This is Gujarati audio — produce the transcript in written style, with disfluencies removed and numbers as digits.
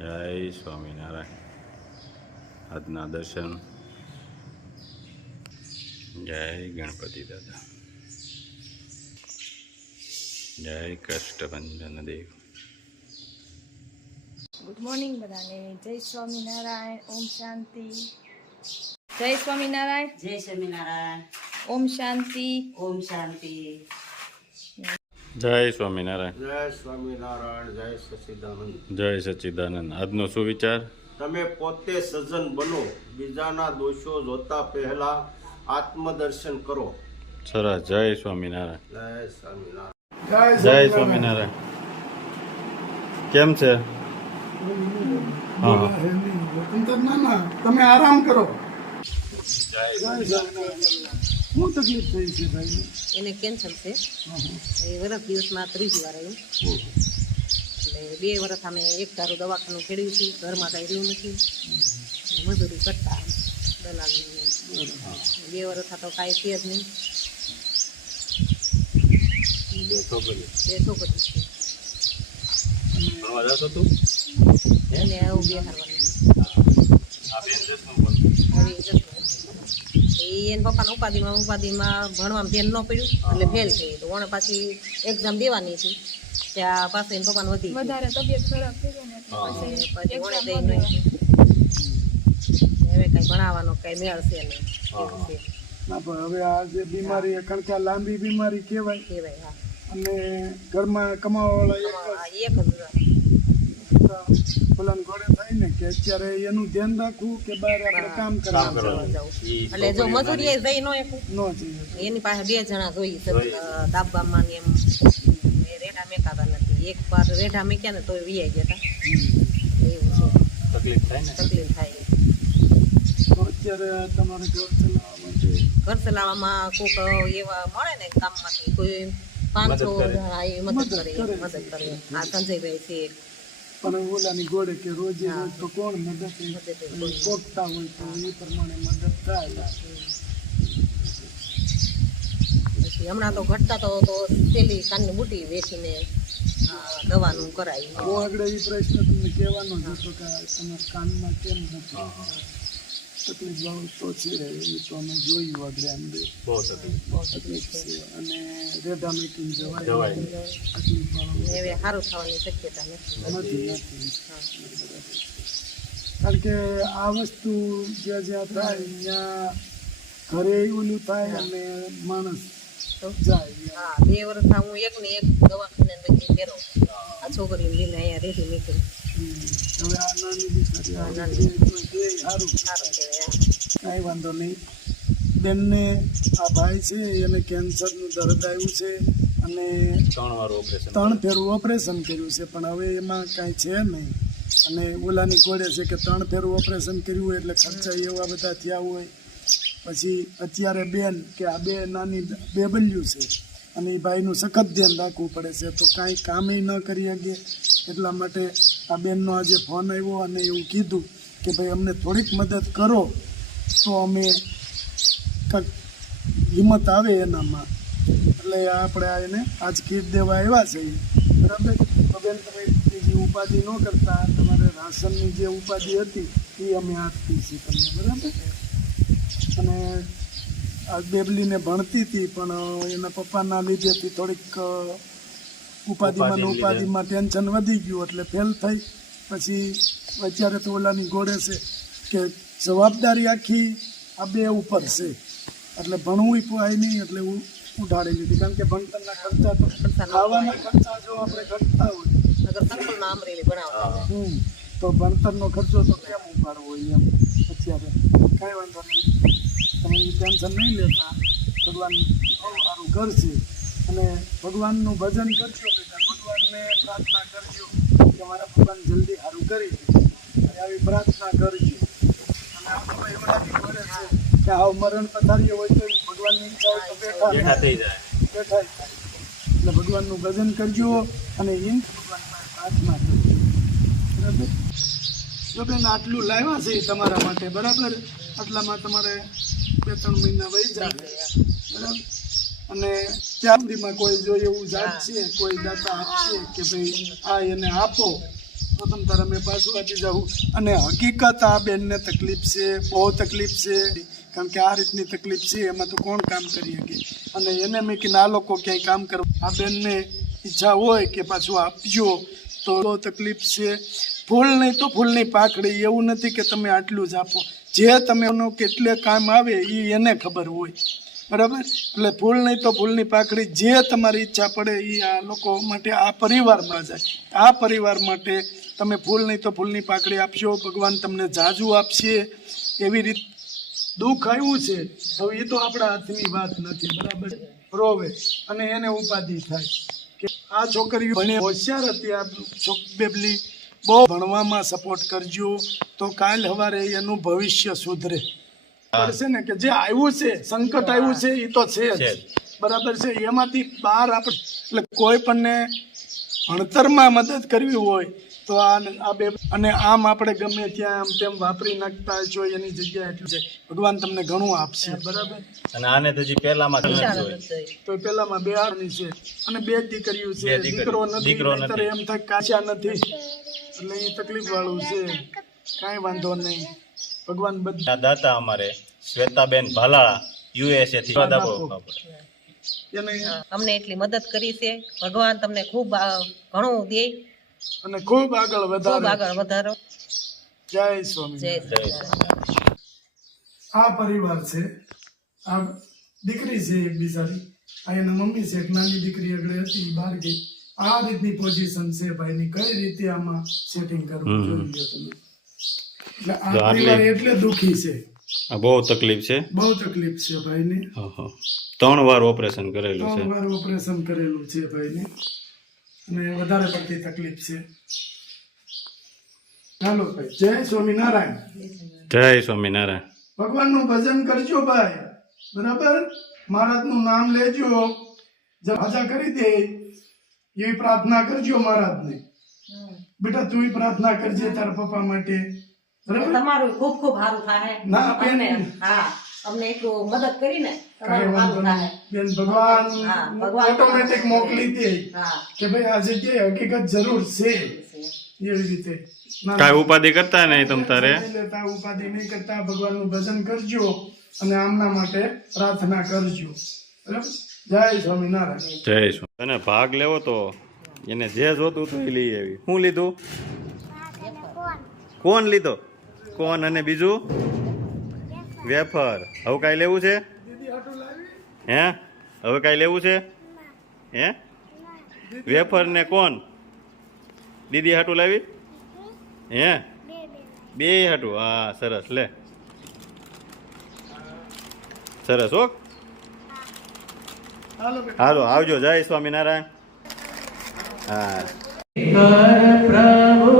જય સ્વામિનારાયણ. આજના દર્શન. જય ગણપતિ દાદા. જય કષ્ટભંજન દેવ. ગુડ મોર્નિંગ બધાને. જય સ્વામિનારાયણ. ઓમ શાંતિ. જય સ્વામિનારાયણ. જય સ્વામિનારાયણ. ઓમ શાંતિ. ઓમ શાંતિ. જય સ્વામિનારાયણ. જય સ્વામિનારાયણ. જય સચ્ચિદાનંદ. જય સચ્ચિદાનંદ. આજનો સુવિચાર. તમે પોતે સજ્જન બનો, બીજાના દોષો જોતા પહેલા આત્મદર્શન કરો. સરસ. જય સ્વામિનારાયણ. જય સ્વામિનારાયણ. જય સ્વામિનારાયણ. કેમ છે? હા. તમે આરામ કરો. જય શું તકલીફ થઈ છે ભાઈ? એને કેન્સર છે. એ વરસ દિવસમાં ત્રીજી વાર આવ્યું. એટલે 2 વર્ષ અમે એક ધારું દવાખાનું ખેડ્યું છે. ઘરમાં કાંઈ રહ્યું નથી. મજૂરી કરતા દલાલની. 2 વર્ષ તો કાંઈ છે જ નહીં. 2 છોકરીઓ. 2 છોકરી છે. ભણવા જતો તું? એને આવું બેહારવાનું. આ બેન દસમું ભણતું. હવે એના પપ્પાના ઉપાધિમાં ભણવામાં ધ્યાન ન પડ્યું એટલે ફેલ થઈ ગયું. ઓણે પાછી એક્ઝામ દેવાની હતી ત્યાં પાસે એના પપ્પાને વધી ગયું. વધારે તબિયત ખરાબ થઈ ગઈ ને પછી ઓણે દઈ નહીં. હવે કઈ ભણાવવાનો કઈ મેળ છે નહીં. એવું છે. ના પણ હવે આ જે બીમારી કારણ કે આ લાંબી બીમારી કહેવાય કહેવાય. હા, અને ઘરમાં કમાવાવાળા આ એક જ ફલાન ઘોડે થાય ને કે અત્યારે એનું ધ્યાન રાખવું કે બહાર આપણે કામ કરવા જવું. એટલે જો મજૂરી જઈ ન એકું ન જઈએ. એની પાસે 2 જણા જોઈએ દાબવામાં ને એમ. એ રેઢા મેકાતા નથી. એક વાર રેઢા મેક્યા ને તો વીઆઈ ગયા હતા. એવું છે. તકલીફ થાય ને. તકલીફ થાય. તો અત્યારે તમારે ઘર ચલાવવા માટે ઘર ચલાવવામાં કોઈક એવા મળે ને કામમાંથી કોઈ 500 જણા એ મદદ કરે. આ સંજયભાઈ છે. પણ ઓલાની ઘોડે કે રોજે રોજ તો કોણ મદદ પોખતા હોય તો એ પ્રમાણે મદદ થાય. પછી હમણાં તો ઘટતા તો પેલી કાનની બુટી વેચીને દવાનું કરાવી. બહુ આગળ એ પ્રશ્ન તમને કહેવાનો જ હતો કે તમારા કાનમાં કેમ નથી તકલીફ બહુ તો છે. એ તો અમે જોયું આગળ અંદર બહુ તકલીફ. બહુ તકલીફ છે. અને રેઢા મેકીને જવાય જવાય. તકલીફ બહુ હવે સારું થવાની શક્યતા નથી. નથી. કારણ કે આ વસ્તુ જ્યાં થાય ત્યાં ઘરે ઓલું થાય અને માણસ જાય. હા, 2 વર્ષ હું એકને એક દવાખાને લઈને ફેરો. આ છોકરીને લઈને અહીંયા રેડી નીકળી. હવે આ નાની દીકરી સારું સારું કહેવાય. કાંઈ વાંધો નહીં. બેનને આ ભાઈ છે એને કેન્સરનું દર્દ આવ્યું છે અને 3 વાર ઓપરેશન. 3 ફેરું ઓપરેશન કર્યું છે પણ હવે એમાં કાંઈ છે નહીં. અને ઓલાની ઘોડે છે કે 3 ફેરું ઓપરેશન કર્યું હોય એટલે ખર્ચા એવા બધા થયા હોય. પછી અત્યારે બેન કે આ 2 નાની બેબલ્યું છે અને એ ભાઈનું સખત ધ્યાન રાખવું પડે છે તો કાંઈ કામે ન કરી શકીએ. એટલા માટે આ બેનનો આજે ફોન આવ્યો અને એવું કીધું કે ભાઈ અમને થોડીક મદદ કરો તો અમે કંઈક હિંમત આવે એનામાં. એટલે આપણે આ એને આજ કીટ દેવા આવ્યા છે. બરાબર. તો બેન તમે બીજી ઉપાધિ ન કરતા તમારે રાશનની જે ઉપાધિ હતી એ અમે આપી છીએ તમને. બરાબર. અને આ બેબલીને ભણતી હતી પણ એના પપ્પાના લીધેથી થોડીક ઉપાધિમાં ટેન્શન વધી ગયું એટલે ફેલ થઈ. પછી અત્યારે તો ઓલાની ઘોડે છે કે જવાબદારી આખી આ 2 ઉપર છે એટલે ભણવું પોહાય નહીં એટલે ઉઠાડી લીધી. કારણ કે ભણતરના ખર્ચા તો ખાવાના ખર્ચા જો આપણે ઘટતા હોય નગર સંકુલના અમરેલી ભણાવતા. તો ભણતરનો ખર્ચો તો કેમ ઉપાડવો એમ. અત્યારે કાંઈ વાંધો નહીં. તમે એ ટેન્શન નહીં લેતા. ભગવાન બહુ સારું ઘર છે અને ભગવાનનું ભજન કરજો બેટા. ભગવાનને પ્રાર્થના કરજો કે મારા ભગવાન જલ્દી સારું કરી દે. આવી પ્રાર્થના કરજો. અને આપણે એવડાની ઘરે છે કે આવ મરણ પથારીઓ હોય તો ભગવાનની ઈચ્છા હોય તો બેઠા થઈ જાય. બેઠા જ થાય. એટલે ભગવાનનું ભજન કરજો અને એમ ભગવાન પાસે પ્રાર્થના કરજો. બરાબર. જો બેન આટલું લાવ્યા છે તમારા માટે. બરાબર. આટલામાં તમારે 2-3 મહિના વહી જાય. બરાબર. અને ત્યાં સુધીમાં કોઈ જો એવું જાત છે કોઈ દાતા આપશે કે ભાઈ આ એને આપો પ્રથમ તારા મેં પાછું વાંચી જાઉં. અને હકીકત આ બેનને તકલીફ છે, બહુ તકલીફ છે, કારણ કે આ રીતની તકલીફ છે એમાં તો કોણ કામ કરી શકે. અને એને મેં કીધું આ લોકો ક્યાંય કામ કરવા, આ બેનને ઈચ્છા હોય કે પાછું આપજો તો બહુ તકલીફ છે. ફૂલ નહીં તો ફૂલની પાખડી, એવું નથી કે તમે આટલું જ આપો. જે તમે કેટલે કામ આવે એ એને ખબર હોય, બરાબર. એટલે ફૂલ નહીં તો ફૂલની પાખડી, જે તમારી ઈચ્છા પડે એ આ લોકો માટે, આ પરિવારમાં જાય. આ પરિવાર માટે તમે ફૂલ નહીં તો ફૂલની પાખડી આપશો, ભગવાન તમને જાજુ આપશે. એવી રીતે દુઃખ આવ્યું છે, હવે એ તો આપણા હાથની વાત નથી, બરાબર. રોવે અને એને ઉપાધિ થાય કે આ છોકરીઓ ભણે હોશિયાર હતી, આ બેબલી બહુ ભણવામાં સપોર્ટ કરજો તો કાલ સવારે એનું ભવિષ્ય સુધરે. છે ને કે જે આવ્યું છે, સંકટ આવ્યું છે એ તો છે જ, બરાબર છે. એમાંથી બહાર આપણે એટલે કોઈ પણને ભણતરમાં મદદ કરવી હોય તો આ બે, અને આમ આપણે ગમે ત્યાં આમ તેમ વાપરી નાખતા છો એની જગ્યાએ એટલું છે, ભગવાન તમને ઘણું આપશે, બરાબર. અને આને તો હજી પહેલામાં તો પેલામાં 2 આરની છે અને 2 દીકરીઓ છે, દીકરો નથી, નહીંતર એમ થાય કાચા નથી, એટલે એ તકલીફ વાળું છે. કાંઈ વાંધો નહીં, ભગવાન બધા દાતા અમારે શ્વેતાબેન ભાલાળા USA થી એને અમને એટલી મદદ કરી છે. ભગવાન તમને ખૂબ ઘણું દે અને ખૂબ આગળ ખૂબ આગળ વધારો. જય સ્વામી. જય આ પરિવાર છે, આ દીકરી છે એક બિચારી, આ એના મમ્મી છે, એક નાની દીકરી આગળ હતી, બહાર ગઈ. આ રીતની પોઝિશન છે ભાઈની, કઈ રીતે આમાં સેટિંગ કરવું જોઈએ તમે. એટલે આ પરિવાર એટલે દુખી છે, બહુ તકલીફ છે, બહુ તકલીફ છે ભાઈને. 3 વાર ઓપરેશન કરેલું 3 વાર ઓપરેશન કરેલું છે ભાઈને, અને વધારે પડતી તકલીફ છે. ચાલો ભાઈ, જય સ્વામિનારાયણ. જય સ્વામિનારાયણ. ભગવાનનું ભજન કરજો ભાઈ, બરાબર. મહારાજનું નામ લેજો, હાજા કરી દે એવી પ્રાર્થના કરજો મહારાજને. બેટા તું પ્રાર્થના કરજે તારા પપ્પા માટે, બરાબર. તમારું ખૂબ ખૂબ સારું થાય. ના બેન, હા, અમને એટલું મદદ કરીને કાંઈ વાંધો નહીં બેન, ભગવાન ઓટોમેટિક મોકલી દે કે ભાઈ આ જગ્યાએ હકીકત જરૂર છે, એવી રીતે. કાંઈ ઉપાધિ કરતા નહીં તમ તારે, ઉપાધિ નહીં કરતા, ભગવાનનું ભજન કરજો અને આમના માટે પ્રાર્થના કરજો, બરાબર. જય સ્વામિનારાયણ. જય સ્વામી. અને ભાગ લેવો તો એને જે જોતું હતું એ લઈ આવી. શું લીધું? કોણ લીધો? કોણ અને બીજું વેફર. હવે કાંઈ લેવું છે? હે હવે કાંઈ લેવું છે? હે વેફર ને કોણ? દીદી હાટું લાવી? હે 2 હાટું? હા સરસ, લે સરસ. હો હાલો આવજો. જય સ્વામિનારાયણ. હા. પ્રભુ